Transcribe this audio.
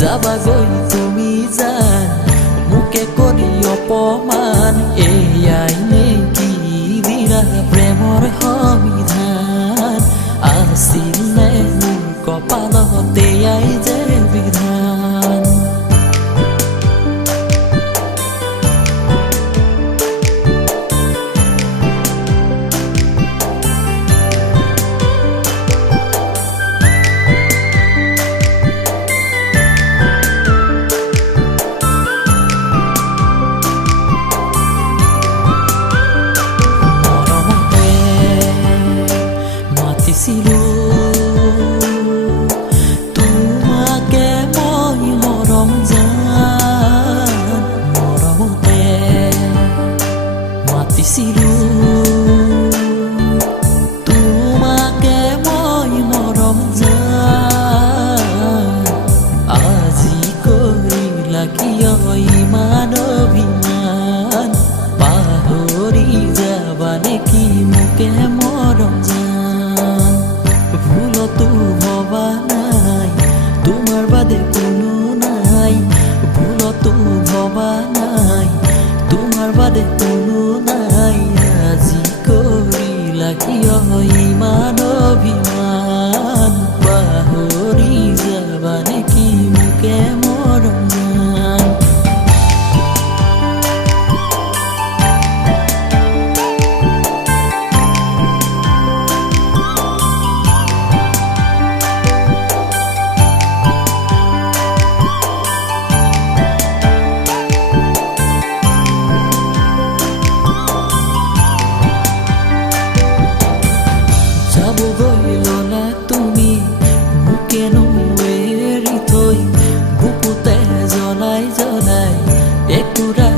যাবাগৈ তুমি জান মোকে কৰি অপমান এয়াই নেকি দিলা প্ৰেমৰ সংবিধান আছিল নে মোৰ কপালতে আই যে বিধান তোমাকে মই মৰম জান মৰমতে মাতিছিলো তোমাকে মই মৰম জান আজি কৰিলা কিয় ইমান অভিমান পাহৰি যাবা নেকি মোকে মৰম জান ভুলতো ভবা নাই তোমাৰ বাদে কোনো নাই ভুলতো ভবা নাই তোমাৰ বাদে কোনো নাই আজি কৰিলা কিয় ইমান অভিমান পাহৰি যাবা নেকি মোকে মৰম জান গইলা তুমি মোকেনো এৰি থৈ বুকুতে জ্বলাই জ্বলাই একুৰা